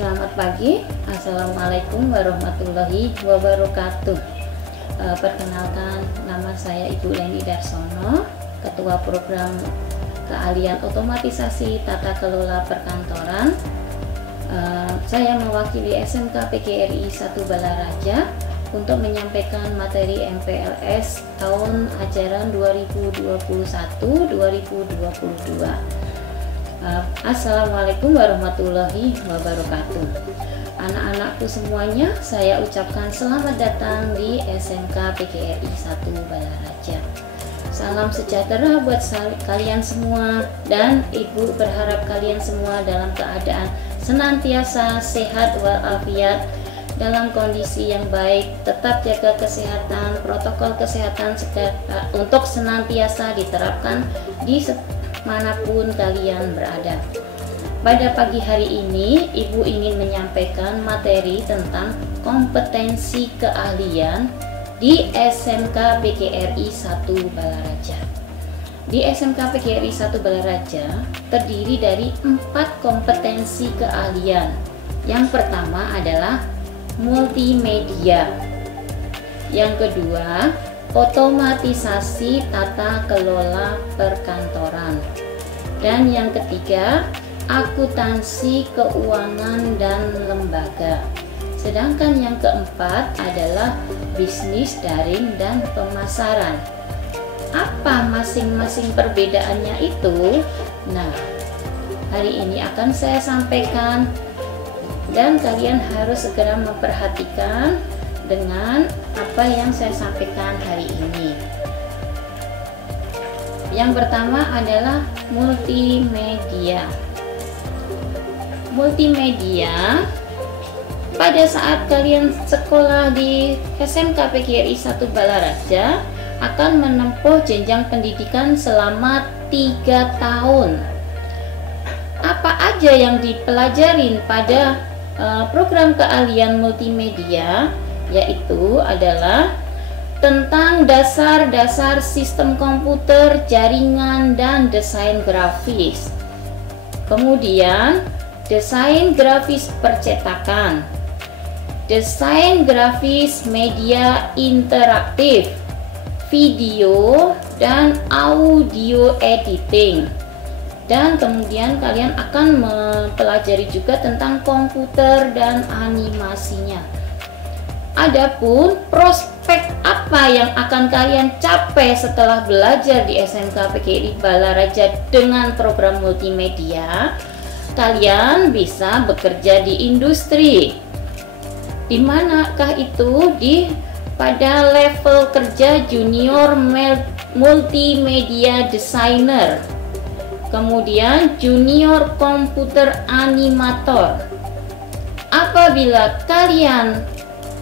Selamat pagi, Assalamualaikum warahmatullahi wabarakatuh. Perkenalkan, nama saya Ibu Leni Darsono, Ketua Program Keahlian Otomatisasi Tata Kelola Perkantoran. Saya mewakili SMK PGRI 1 Balaraja untuk menyampaikan materi MPLS tahun ajaran 2021-2022. Assalamualaikum warahmatullahi wabarakatuh. Anak-anakku semuanya, saya ucapkan selamat datang di SMK PGRI 1 Balaraja. Salam sejahtera buat kalian semua, dan Ibu berharap kalian semua dalam keadaan senantiasa sehat walafiat, dalam kondisi yang baik. Tetap jaga kesehatan, protokol kesehatan untuk senantiasa diterapkan di manapun kalian berada. Pada pagi hari ini, Ibu ingin menyampaikan materi tentang kompetensi keahlian di SMK PGRI 1 Balaraja. Di SMK PGRI 1 Balaraja terdiri dari 4 kompetensi keahlian. Yang pertama adalah multimedia. Yang kedua, otomatisasi tata kelola perkantoran. Dan yang ketiga, akuntansi keuangan dan lembaga. Sedangkan yang keempat adalah bisnis daring dan pemasaran. Apa masing-masing perbedaannya itu? Nah, hari ini akan saya sampaikan, dan kalian harus segera memperhatikan dengan apa yang saya sampaikan hari ini. Yang pertama adalah multimedia. Multimedia, pada saat kalian sekolah di SMK PGRI 1 Balaraja akan menempuh jenjang pendidikan selama 3 tahun. Apa aja yang dipelajarin pada program keahlian multimedia? Yaitu adalah tentang dasar-dasar sistem komputer, jaringan, dan desain grafis. Kemudian desain grafis percetakan, desain grafis media interaktif, video dan audio editing. Dan kemudian kalian akan mempelajari juga tentang komputer dan animasinya. Adapun prospek apa yang akan kalian capai setelah belajar di SMK PGRI Balaraja dengan program multimedia, kalian bisa bekerja di industri. Di manakah itu? Pada level kerja junior multimedia designer, kemudian junior komputer animator. Apabila kalian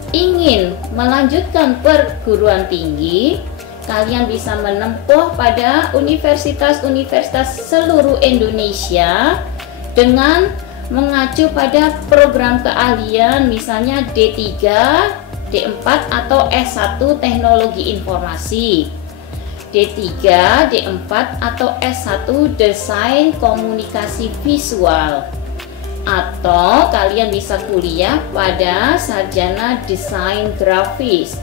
ingin melanjutkan perguruan tinggi, kalian bisa menempuh pada universitas-universitas seluruh Indonesia dengan mengacu pada program keahlian, misalnya D3, D4 atau S1 Teknologi Informasi, D3, D4 atau S1 Desain Komunikasi Visual, atau kalian bisa kuliah pada sarjana desain grafis.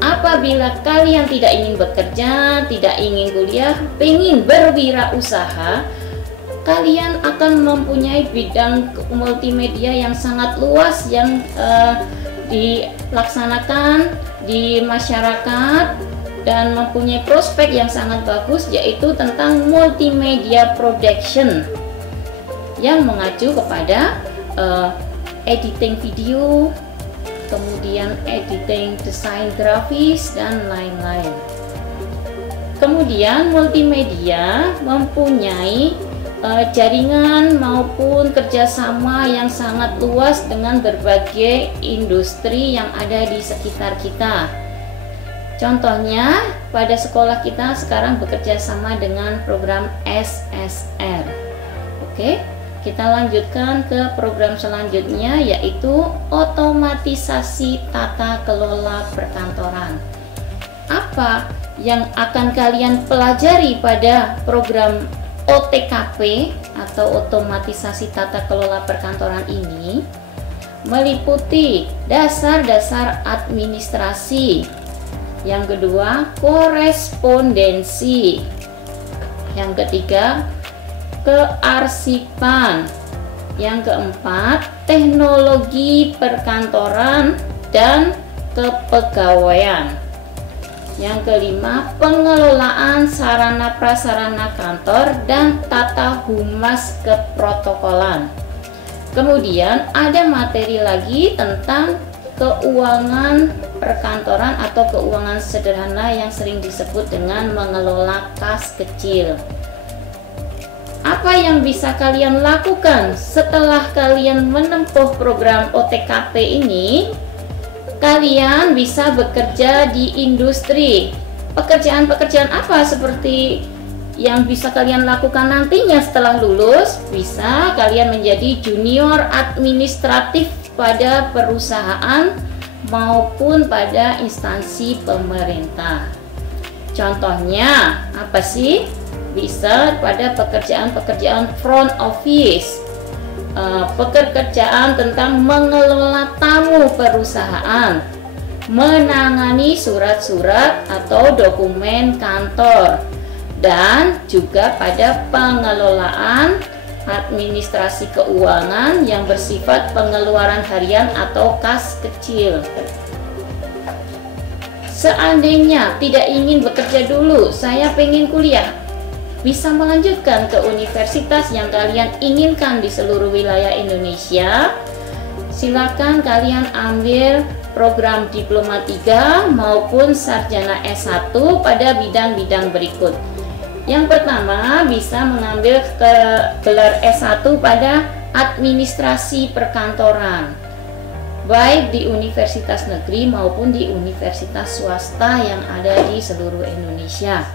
Apabila kalian tidak ingin bekerja, tidak ingin kuliah, ingin berwirausaha, kalian akan mempunyai bidang multimedia yang sangat luas yang dilaksanakan di masyarakat dan mempunyai prospek yang sangat bagus, yaitu tentang multimedia production yang mengacu kepada editing video, kemudian editing desain grafis, dan lain-lain. Kemudian multimedia mempunyai jaringan maupun kerjasama yang sangat luas dengan berbagai industri yang ada di sekitar kita. Contohnya, pada sekolah kita sekarang bekerja sama dengan program SSR. Oke, kita lanjutkan ke program selanjutnya, yaitu otomatisasi tata kelola perkantoran. Apa yang akan kalian pelajari pada program OTKP atau otomatisasi tata kelola perkantoran ini meliputi dasar-dasar administrasi. Yang kedua, korespondensi. Yang ketiga, kearsipan. Yang keempat, teknologi perkantoran dan kepegawaian. Yang kelima, pengelolaan sarana prasarana kantor dan tata humas keprotokolan. Kemudian ada materi lagi tentang keuangan perkantoran atau keuangan sederhana yang sering disebut dengan mengelola kas kecil. Apa yang bisa kalian lakukan setelah kalian menempuh program OTKP ini? Kalian bisa bekerja di industri. Pekerjaan-pekerjaan apa seperti yang bisa kalian lakukan nantinya setelah lulus? Bisa kalian menjadi junior administratif pada perusahaan maupun pada instansi pemerintah. Contohnya apa sih? Bisa pada pekerjaan-pekerjaan front office, pekerjaan tentang mengelola tamu perusahaan, menangani surat-surat atau dokumen kantor, dan juga pada pengelolaan administrasi keuangan yang bersifat pengeluaran harian atau kas kecil. Seandainya tidak ingin bekerja dulu, saya pengen kuliah, bisa melanjutkan ke universitas yang kalian inginkan di seluruh wilayah Indonesia. Silakan kalian ambil program Diploma 3 maupun Sarjana S1 pada bidang-bidang berikut. Yang pertama, bisa mengambil gelar S1 pada administrasi perkantoran, baik di universitas negeri maupun di universitas swasta yang ada di seluruh Indonesia.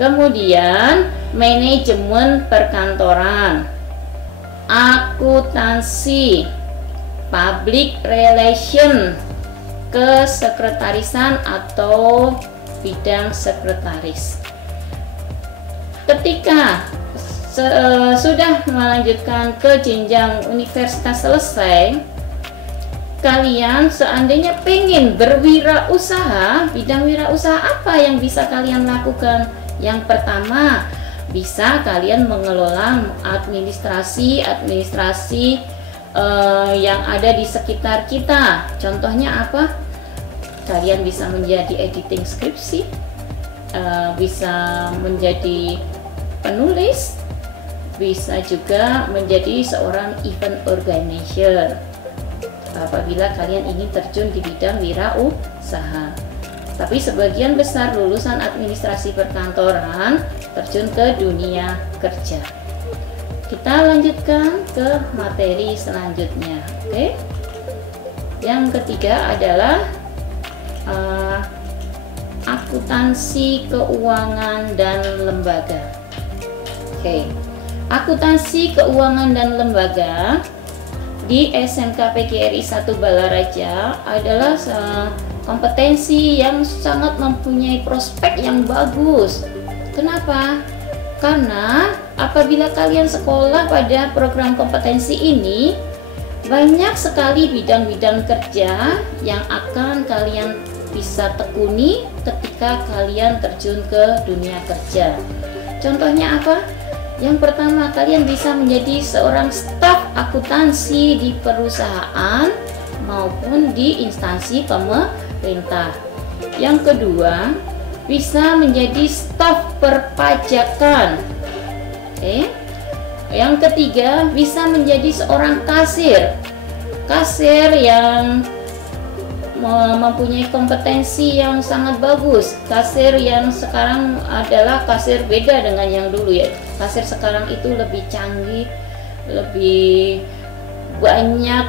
Kemudian manajemen perkantoran, akuntansi, public relation, kesekretarisan atau bidang sekretaris. Ketika sudah melanjutkan ke jenjang universitas selesai, kalian seandainya pengen berwirausaha, bidang wirausaha apa yang bisa kalian lakukan? Yang pertama, bisa kalian mengelola administrasi yang ada di sekitar kita. Contohnya apa? Kalian bisa menjadi editing skripsi, bisa menjadi penulis, bisa juga menjadi seorang event organizer apabila kalian ingin terjun di bidang wirausaha. Tapi sebagian besar lulusan administrasi perkantoran terjun ke dunia kerja. Kita lanjutkan ke materi selanjutnya. Oke. Yang ketiga adalah akuntansi keuangan dan lembaga. Oke. Akuntansi keuangan dan lembaga di SMK PGRI 1 Balaraja adalah kompetensi yang sangat mempunyai prospek yang bagus. Kenapa? Karena apabila kalian sekolah pada program kompetensi ini, banyak sekali bidang-bidang kerja yang akan kalian bisa tekuni ketika kalian terjun ke dunia kerja. Contohnya apa? Yang pertama, kalian bisa menjadi seorang staf akuntansi di perusahaan maupun di instansi pemerintah. Yang kedua, bisa menjadi staf perpajakan. Oke. Yang ketiga, bisa menjadi seorang kasir. Kasir yang mempunyai kompetensi yang sangat bagus. Kasir yang sekarang adalah kasir beda dengan yang dulu ya. Kasir sekarang itu lebih canggih, lebih banyak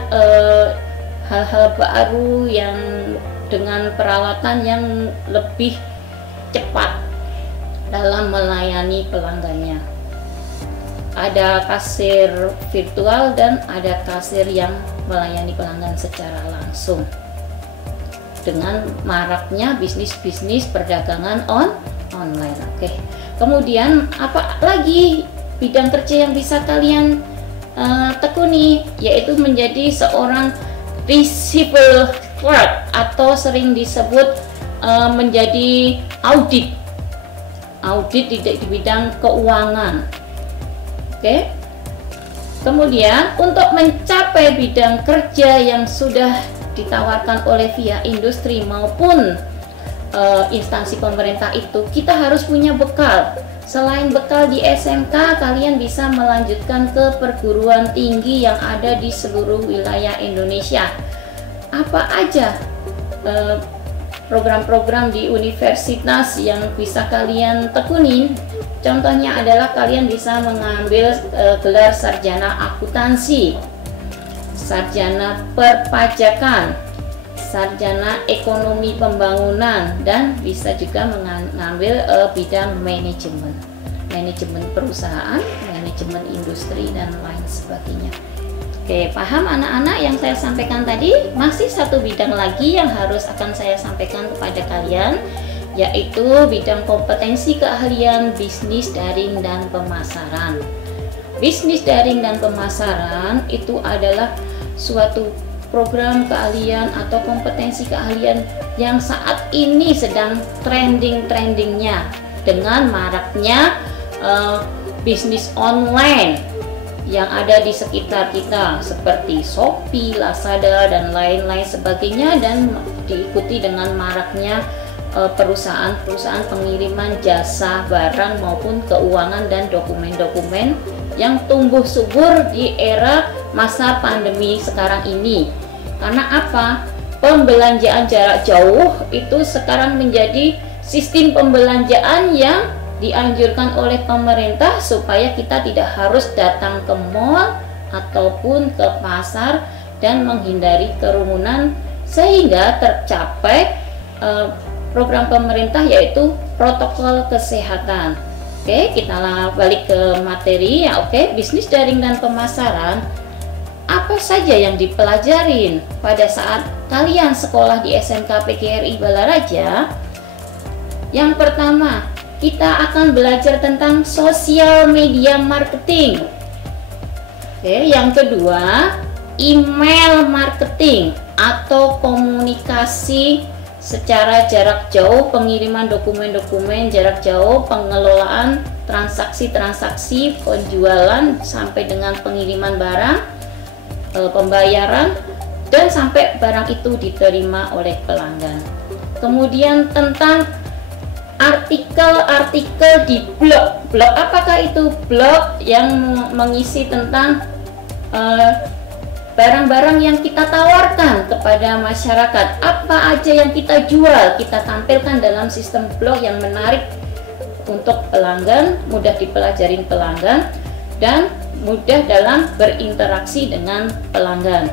hal-hal baru yang dengan peralatan yang lebih cepat dalam melayani pelanggannya. Ada kasir virtual dan ada kasir yang melayani pelanggan secara langsung. Dengan maraknya bisnis-bisnis perdagangan online. Oke. Kemudian apa lagi bidang kerja yang bisa kalian tekuni, yaitu menjadi seorang receivable clerk atau sering disebut menjadi audit di bidang keuangan. Oke. Kemudian untuk mencapai bidang kerja yang sudah ditawarkan oleh via industri maupun instansi pemerintah itu, kita harus punya bekal. Selain bekal di SMK, kalian bisa melanjutkan ke perguruan tinggi yang ada di seluruh wilayah Indonesia. Apa aja program-program di universitas yang bisa kalian tekuni? Contohnya adalah kalian bisa mengambil gelar sarjana akuntansi, sarjana perpajakan, sarjana ekonomi pembangunan, dan bisa juga mengambil bidang manajemen perusahaan, manajemen industri, dan lain sebagainya. Oke, paham anak-anak yang saya sampaikan tadi? Masih satu bidang lagi yang harus akan saya sampaikan kepada kalian, yaitu bidang kompetensi keahlian bisnis daring dan pemasaran. Bisnis daring dan pemasaran itu adalah suatu program keahlian atau kompetensi keahlian yang saat ini sedang trending-trendingnya dengan maraknya bisnis online yang ada di sekitar kita seperti Shopee, Lazada, dan lain-lain sebagainya, dan diikuti dengan maraknya perusahaan-perusahaan pengiriman jasa barang maupun keuangan dan dokumen-dokumen yang tumbuh subur di era masa pandemi sekarang ini. Karena apa? Pembelanjaan jarak jauh itu sekarang menjadi sistem pembelanjaan yang dianjurkan oleh pemerintah supaya kita tidak harus datang ke mall ataupun ke pasar dan menghindari kerumunan, sehingga tercapai program pemerintah yaitu protokol kesehatan. Oke, kita balik ke materi ya. Oke, bisnis daring dan pemasaran. Apa saja yang dipelajarin pada saat kalian sekolah di SMK PGRI Balaraja? Yang pertama, kita akan belajar tentang sosial media marketing. Oke, yang kedua, email marketing atau komunikasi secara jarak jauh, pengiriman dokumen-dokumen jarak jauh, pengelolaan transaksi-transaksi penjualan sampai dengan pengiriman barang, pembayaran, dan sampai barang itu diterima oleh pelanggan. Kemudian tentang artikel-artikel di blog. Blog apakah itu? Blog yang mengisi tentang barang-barang yang kita tawarkan kepada masyarakat. Apa aja yang kita jual, kita tampilkan dalam sistem blog yang menarik untuk pelanggan, mudah dipelajarin pelanggan, dan mudah dalam berinteraksi dengan pelanggan.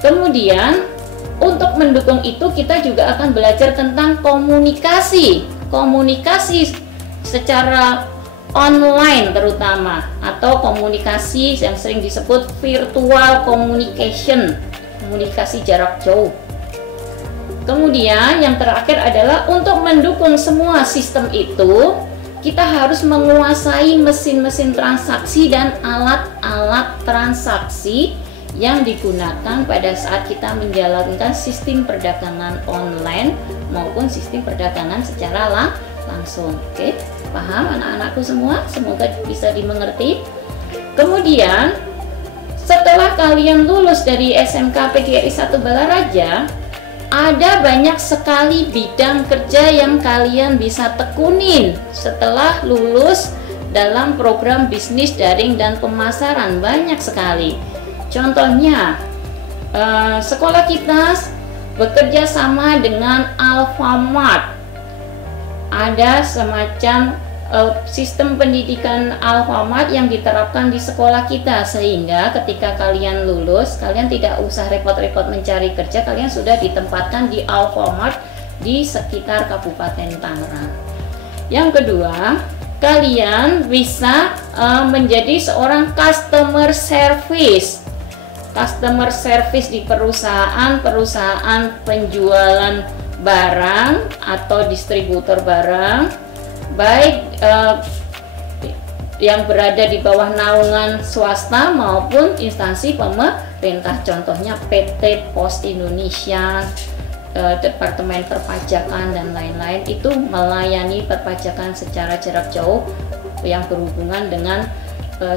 Kemudian untuk mendukung itu kita juga akan belajar tentang komunikasi secara online terutama, atau komunikasi yang sering disebut virtual communication, komunikasi jarak jauh. Kemudian yang terakhir adalah untuk mendukung semua sistem itu, kita harus menguasai mesin-mesin transaksi dan alat-alat transaksi yang digunakan pada saat kita menjalankan sistem perdagangan online maupun sistem perdagangan secara langsung. Oke, paham anak-anakku semua? Semoga bisa dimengerti. Kemudian setelah kalian lulus dari SMK PGRI 1 Balaraja, ada banyak sekali bidang kerja yang kalian bisa tekunin setelah lulus dalam program bisnis daring dan pemasaran. Banyak sekali. Contohnya, sekolah kita bekerja sama dengan Alfamart. Ada semacam sistem pendidikan Alfamart yang diterapkan di sekolah kita, sehingga ketika kalian lulus, kalian tidak usah repot-repot mencari kerja, kalian sudah ditempatkan di Alfamart di sekitar Kabupaten Tangerang. Yang kedua, kalian bisa menjadi seorang customer service di perusahaan penjualan barang atau distributor barang, baik yang berada di bawah naungan swasta maupun instansi pemerintah, contohnya PT Pos Indonesia, Departemen Perpajakan dan lain-lain, itu melayani perpajakan secara jarak jauh yang berhubungan dengan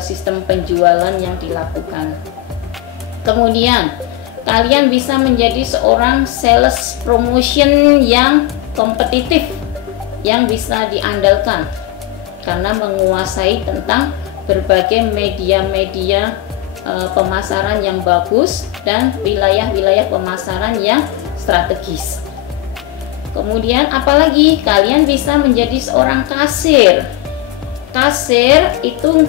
sistem penjualan yang dilakukan. Kemudian kalian bisa menjadi seorang sales promotion yang kompetitif, yang bisa diandalkan karena menguasai tentang berbagai media-media pemasaran yang bagus dan wilayah-wilayah pemasaran yang strategis. Kemudian apalagi, kalian bisa menjadi seorang kasir. Kasir itu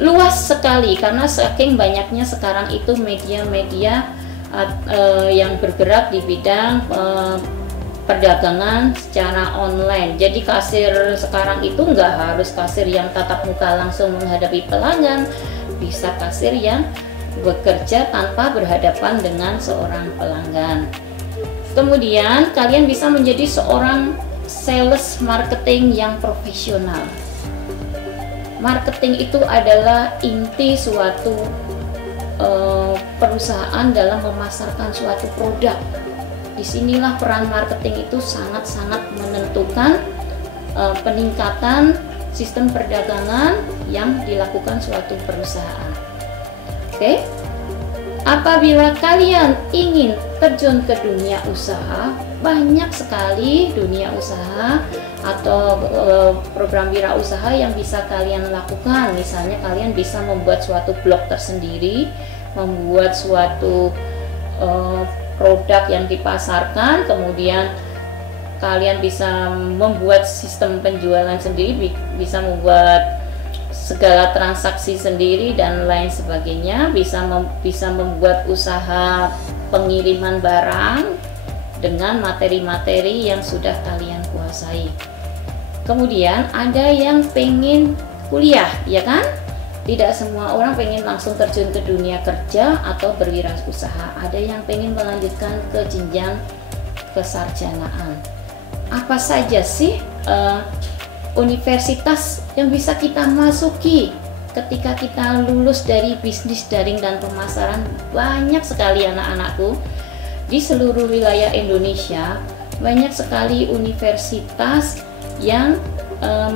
luas sekali karena saking banyaknya sekarang itu media-media yang bergerak di bidang perdagangan secara online. Jadi kasir sekarang itu nggak harus kasir yang tatap muka langsung menghadapi pelanggan, bisa kasir yang bekerja tanpa berhadapan dengan seorang pelanggan. Kemudian kalian bisa menjadi seorang sales marketing yang profesional. Marketing itu adalah inti suatu perusahaan dalam memasarkan suatu produk. Disinilah peran marketing itu sangat-sangat menentukan peningkatan sistem perdagangan yang dilakukan suatu perusahaan. Oke, apabila kalian ingin terjun ke dunia usaha, banyak sekali dunia usaha atau program wirausaha yang bisa kalian lakukan. Misalnya kalian bisa membuat suatu blog tersendiri, membuat suatu produk yang dipasarkan, kemudian kalian bisa membuat sistem penjualan sendiri, bisa membuat segala transaksi sendiri dan lain sebagainya, bisa membuat usaha pengiriman barang dengan materi-materi yang sudah kalian kuasai. Kemudian ada yang pengen kuliah, ya kan? Tidak semua orang pengen langsung terjun ke dunia kerja atau berwirausaha. Ada yang pengen melanjutkan ke jenjang kesarjanaan. Apa saja sih universitas yang bisa kita masuki ketika kita lulus dari bisnis daring dan pemasaran? Banyak sekali anak-anakku di seluruh wilayah Indonesia, banyak sekali universitas yang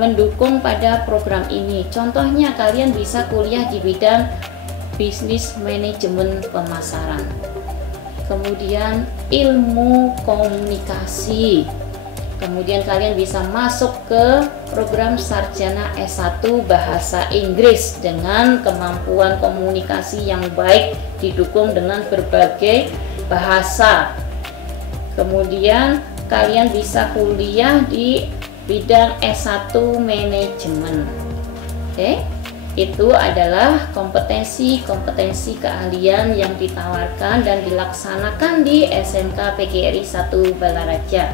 mendukung pada program ini. Contohnya kalian bisa kuliah di bidang bisnis manajemen pemasaran, kemudian ilmu komunikasi, kemudian kalian bisa masuk ke program sarjana S1 bahasa Inggris dengan kemampuan komunikasi yang baik didukung dengan berbagai bahasa. Kemudian kalian bisa kuliah di bidang S1 manajemen. Oke, itu adalah kompetensi keahlian yang ditawarkan dan dilaksanakan di SMK PGRI 1 Balaraja.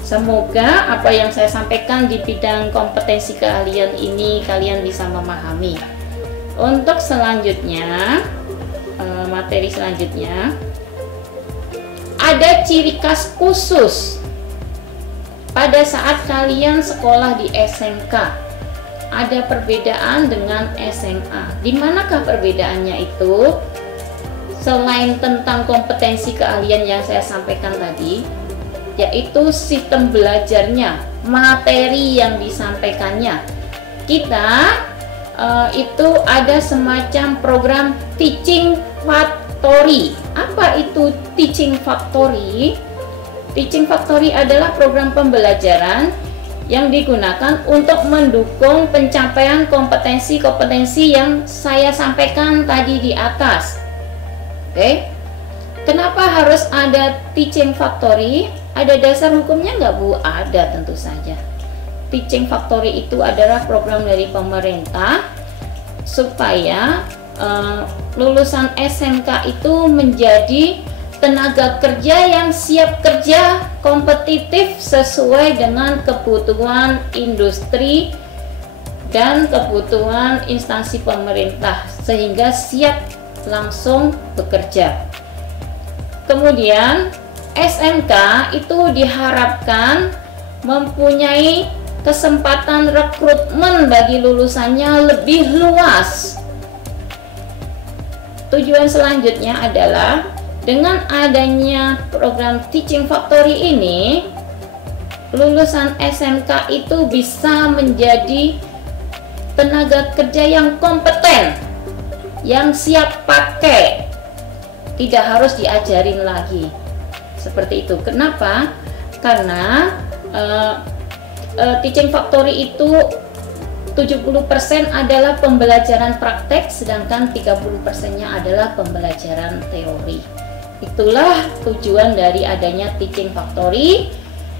Semoga apa yang saya sampaikan di bidang kompetensi keahlian ini kalian bisa memahami. Untuk selanjutnya, materi selanjutnya, ada ciri khas khusus pada saat kalian sekolah di SMK. Ada perbedaan dengan SMA. Di manakah perbedaannya itu? Selain tentang kompetensi keahlian yang saya sampaikan tadi, yaitu sistem belajarnya, materi yang disampaikannya. Kita itu ada semacam program teaching factory. Apa itu teaching factory? Teaching Factory adalah program pembelajaran yang digunakan untuk mendukung pencapaian kompetensi-kompetensi yang saya sampaikan tadi di atas. Oke, kenapa harus ada Teaching Factory? Ada dasar hukumnya nggak, Bu? Ada, tentu saja. Teaching Factory itu adalah program dari pemerintah supaya lulusan SMK itu menjadi tenaga kerja yang siap kerja, kompetitif sesuai dengan kebutuhan industri dan kebutuhan instansi pemerintah, sehingga siap langsung bekerja. Kemudian SMK itu diharapkan mempunyai kesempatan rekrutmen bagi lulusannya lebih luas. Tujuan selanjutnya adalah dengan adanya program Teaching Factory ini, lulusan SMK itu bisa menjadi tenaga kerja yang kompeten, yang siap pakai, tidak harus diajarin lagi. Seperti itu. Kenapa? Karena Teaching Factory itu 70% adalah pembelajaran praktek, sedangkan 30%-nya adalah pembelajaran teori. Itulah tujuan dari adanya Teaching Factory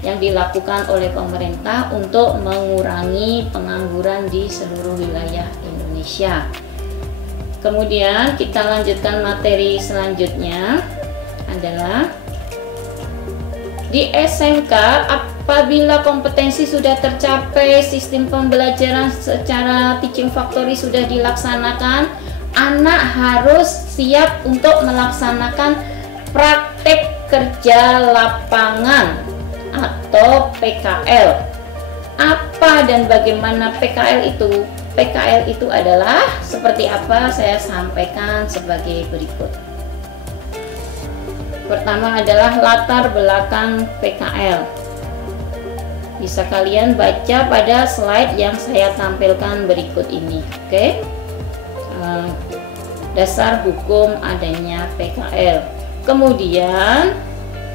yang dilakukan oleh pemerintah untuk mengurangi pengangguran di seluruh wilayah Indonesia. Kemudian kita lanjutkan materi selanjutnya adalah di SMK. Apabila kompetensi sudah tercapai, sistem pembelajaran secara Teaching Factory sudah dilaksanakan, anak harus siap untuk melaksanakan praktek kerja lapangan atau PKL. Apa dan bagaimana PKL itu? PKL itu adalah seperti apa, saya sampaikan sebagai berikut. Pertama adalah latar belakang PKL. Bisa kalian baca pada slide yang saya tampilkan berikut ini. Oke. Dasar hukum adanya PKL. Kemudian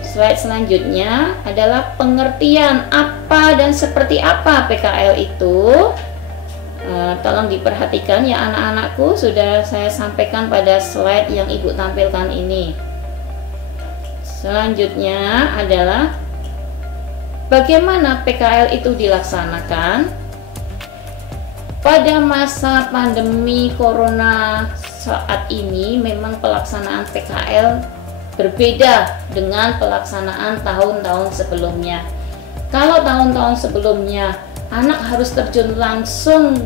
slide selanjutnya adalah pengertian apa dan seperti apa PKL itu. Tolong diperhatikan ya anak-anakku, sudah saya sampaikan pada slide yang ibu tampilkan ini. Selanjutnya adalah bagaimana PKL itu dilaksanakan. Pada masa pandemi corona saat ini memang pelaksanaan PKL berbeda dengan pelaksanaan tahun-tahun sebelumnya. Kalau tahun-tahun sebelumnya anak harus terjun langsung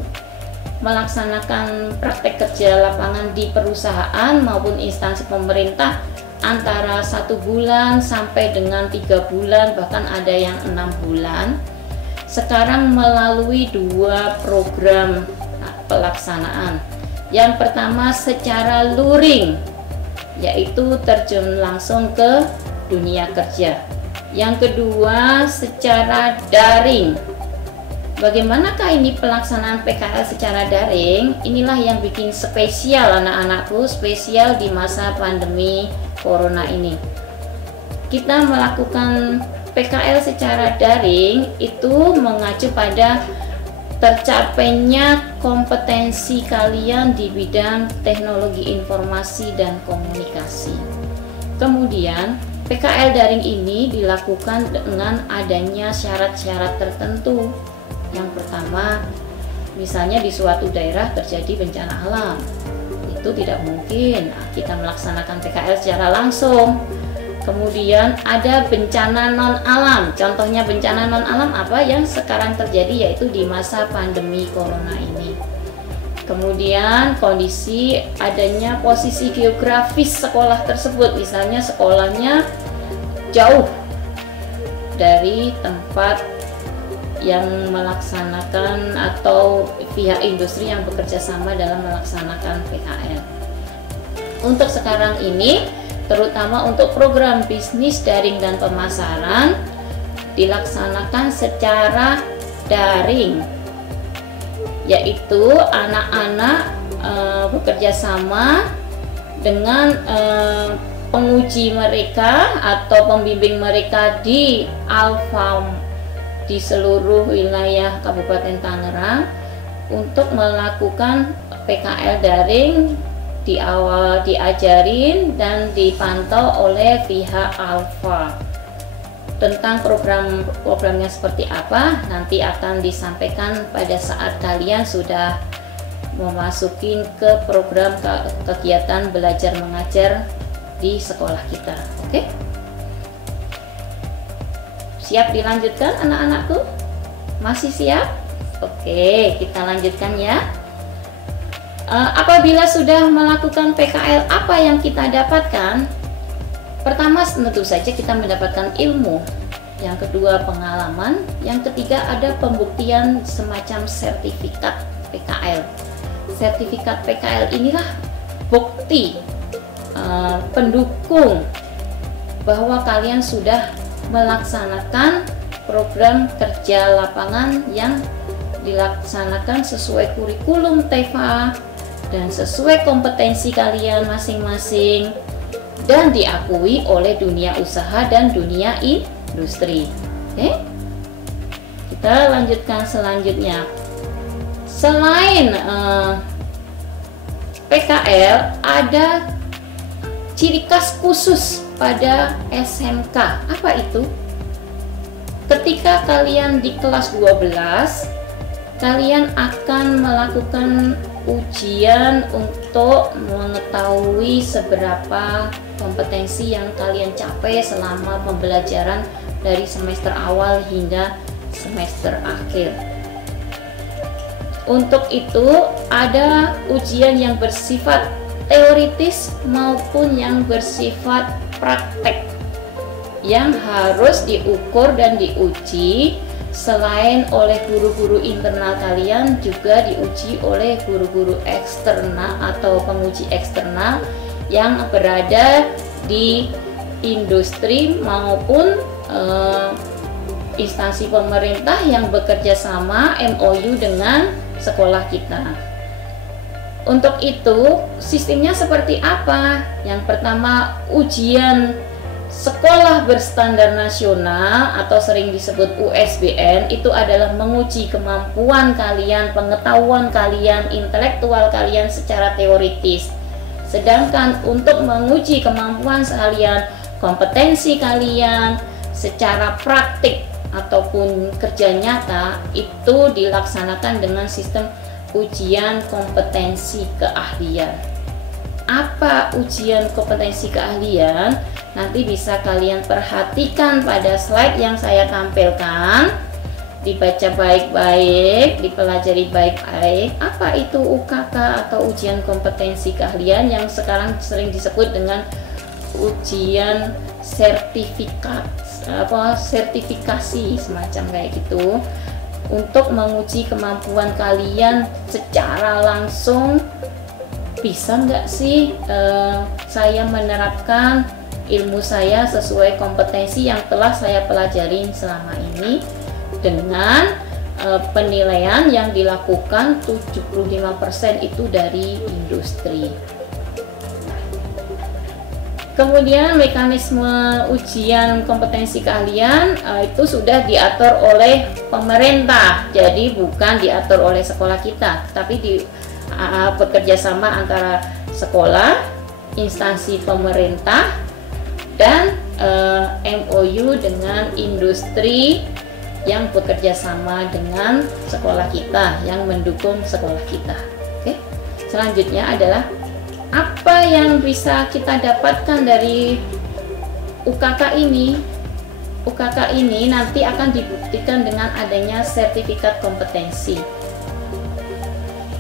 melaksanakan praktek kerja lapangan di perusahaan maupun instansi pemerintah antara 1 bulan sampai dengan 3 bulan, bahkan ada yang 6 bulan. Sekarang melalui 2 program pelaksanaan. Yang pertama secara luring, yaitu terjun langsung ke dunia kerja. Yang kedua secara daring. Bagaimanakah ini pelaksanaan PKL secara daring? Inilah yang bikin spesial anak-anakku, spesial di masa pandemi corona ini. Kita melakukan PKL secara daring itu mengacu pada tercapainya kompetensi kalian di bidang teknologi informasi dan komunikasi. Kemudian PKL daring ini dilakukan dengan adanya syarat-syarat tertentu. Yang pertama, misalnya di suatu daerah terjadi bencana alam, itu tidak mungkin kita melaksanakan PKL secara langsung. Kemudian ada bencana non alam, contohnya bencana non alam apa yang sekarang terjadi yaitu di masa pandemi corona ini. Kemudian kondisi adanya posisi geografis sekolah tersebut, misalnya sekolahnya jauh dari tempat yang melaksanakan atau pihak industri yang bekerja sama dalam melaksanakan PKL. Untuk sekarang ini, terutama untuk program bisnis daring dan pemasaran, dilaksanakan secara daring, yaitu anak-anak bekerja sama dengan penguji mereka atau pembimbing mereka di Alfa di seluruh wilayah Kabupaten Tangerang untuk melakukan PKL daring. Di awal diajarin dan dipantau oleh pihak Alfa. Tentang programnya seperti apa nanti akan disampaikan pada saat kalian sudah memasuki ke program kegiatan belajar mengajar di sekolah kita. Oke? Siap dilanjutkan anak-anakku? Masih siap? Oke, kita lanjutkan ya. Apabila sudah melakukan PKL, apa yang kita dapatkan? Pertama, tentu saja kita mendapatkan ilmu. yang kedua pengalaman, yang ketiga ada pembuktian semacam sertifikat PKL. Sertifikat PKL inilah bukti pendukung bahwa kalian sudah melaksanakan program kerja lapangan yang dilaksanakan sesuai kurikulum TEFA dan sesuai kompetensi kalian masing-masing dan diakui oleh dunia usaha dan dunia industri. Oke, kita lanjutkan selanjutnya. Selain PKL, ada ciri khas khusus pada SMK. Apa itu? Ketika kalian di kelas 12, kalian akan melakukan ujian untuk mengetahui seberapa kompetensi yang kalian capai selama pembelajaran dari semester awal hingga semester akhir. Untuk itu ada ujian yang bersifat teoritis maupun yang bersifat praktek yang harus diukur dan diuji. Selain oleh guru-guru internal kalian, juga diuji oleh guru-guru eksternal atau penguji eksternal yang berada di industri maupun instansi pemerintah yang bekerja sama MOU dengan sekolah kita. Untuk itu, sistemnya seperti apa? Yang pertama, ujian sekolah berstandar nasional atau sering disebut USBN itu adalah menguji kemampuan kalian, pengetahuan kalian, intelektual kalian secara teoritis. Sedangkan untuk menguji kemampuan kalian, kompetensi kalian secara praktik ataupun kerja nyata itu dilaksanakan dengan sistem ujian kompetensi keahlian. Apa ujian kompetensi keahlian? Nanti bisa kalian perhatikan pada slide yang saya tampilkan, dibaca baik-baik, dipelajari baik-baik. Apa itu UKK atau ujian kompetensi keahlian yang sekarang sering disebut dengan ujian sertifikasi semacam kayak gitu, untuk menguji kemampuan kalian secara langsung. Bisa nggak sih saya menerapkan ilmu saya sesuai kompetensi yang telah saya pelajarin selama ini dengan penilaian yang dilakukan 75% itu dari industri. Kemudian mekanisme ujian kompetensi keahlian itu sudah diatur oleh pemerintah, jadi bukan diatur oleh sekolah kita, tapi bekerja sama antara sekolah, instansi pemerintah, dan MOU dengan industri yang bekerja sama dengan sekolah kita, yang mendukung sekolah kita. Oke. Selanjutnya adalah apa yang bisa kita dapatkan dari UKK ini. UKK ini nanti akan dibuktikan dengan adanya sertifikat kompetensi.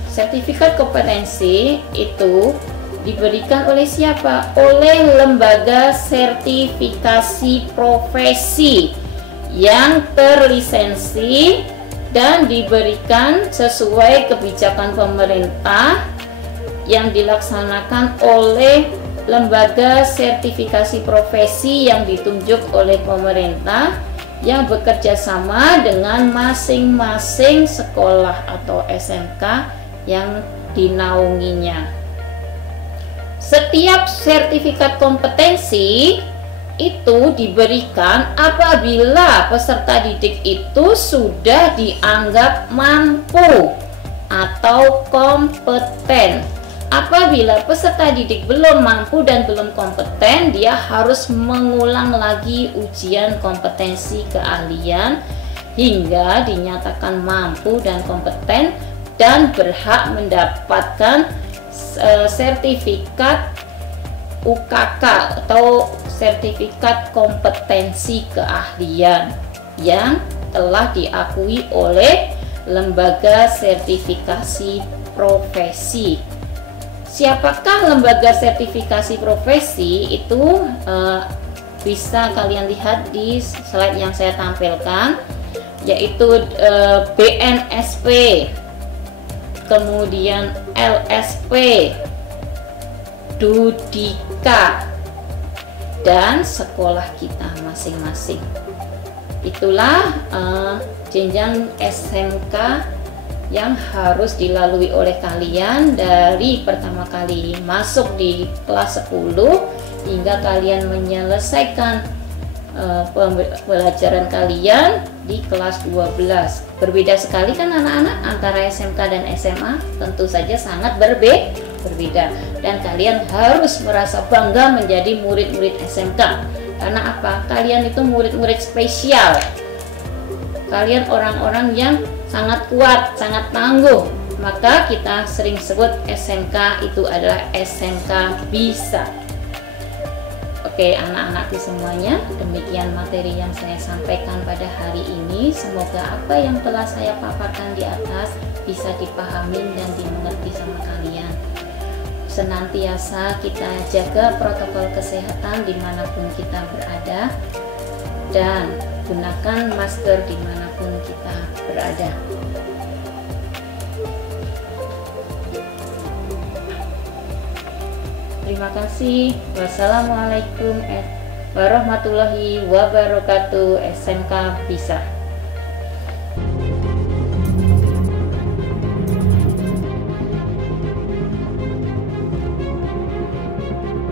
Sertifikat kompetensi itu diberikan oleh siapa? Oleh lembaga sertifikasi profesi yang terlisensi dan diberikan sesuai kebijakan pemerintah yang dilaksanakan oleh lembaga sertifikasi profesi yang ditunjuk oleh pemerintah yang bekerja sama dengan masing-masing sekolah atau SMK yang dinaunginya. Setiap sertifikat kompetensi itu diberikan apabila peserta didik itu sudah dianggap mampu atau kompeten. Apabila peserta didik belum mampu dan belum kompeten, dia harus mengulang lagi ujian kompetensi keahlian hingga dinyatakan mampu dan kompeten dan berhak mendapatkan sertifikat UKK atau sertifikat kompetensi keahlian yang telah diakui oleh lembaga sertifikasi profesi. Siapakah lembaga sertifikasi profesi? Itu bisa kalian lihat di slide yang saya tampilkan, yaitu BNSP, kemudian LSP, Dudika, dan sekolah kita masing-masing. Itulah jenjang SMK yang harus dilalui oleh kalian dari pertama kali masuk di kelas 10 hingga kalian menyelesaikan pembelajaran kalian di kelas 12. Berbeda sekali kan anak-anak antara SMK dan SMA, tentu saja sangat berbeda, dan kalian harus merasa bangga menjadi murid-murid SMK. Karena apa? Kalian itu murid-murid spesial. Kalian orang-orang yang sangat kuat, sangat tangguh. Maka kita sering sebut SMK itu adalah SMK bisa. Oke, anak-anakku semuanya, demikian materi yang saya sampaikan pada hari ini. Semoga apa yang telah saya paparkan di atas bisa dipahami dan dimengerti sama kalian. Senantiasa kita jaga protokol kesehatan dimanapun kita berada, dan gunakan masker dimanapun kita berada. Terima kasih. Wassalamualaikum warahmatullahi wabarakatuh. SMK bisa.